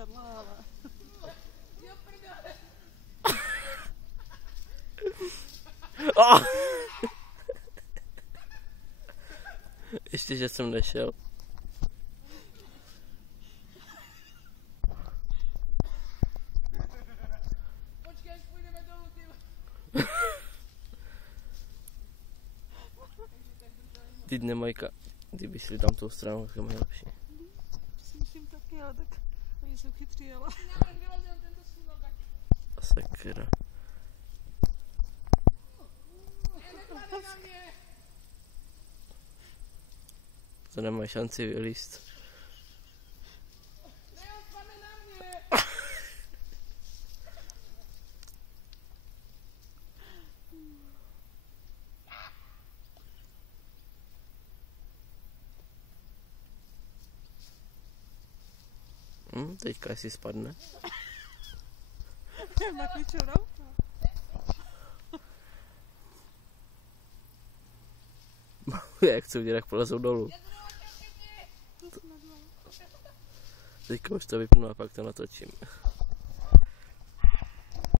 vedle, ale... Oh! Ještě, že jsem nešel. Počkej, až půjdeme dolů, ty. Teď nemajka, kdyby šli tam tou stranou, tak je nejlepší. Si myslím taky, ale tak oni jsou chytří, ale... Sakra. To nemá šanci vylízt. Teďka si spadne. Na klíčovou? Jak chci udělat, jak polezou dolů. Teďka už to vypnu a pak to natočím.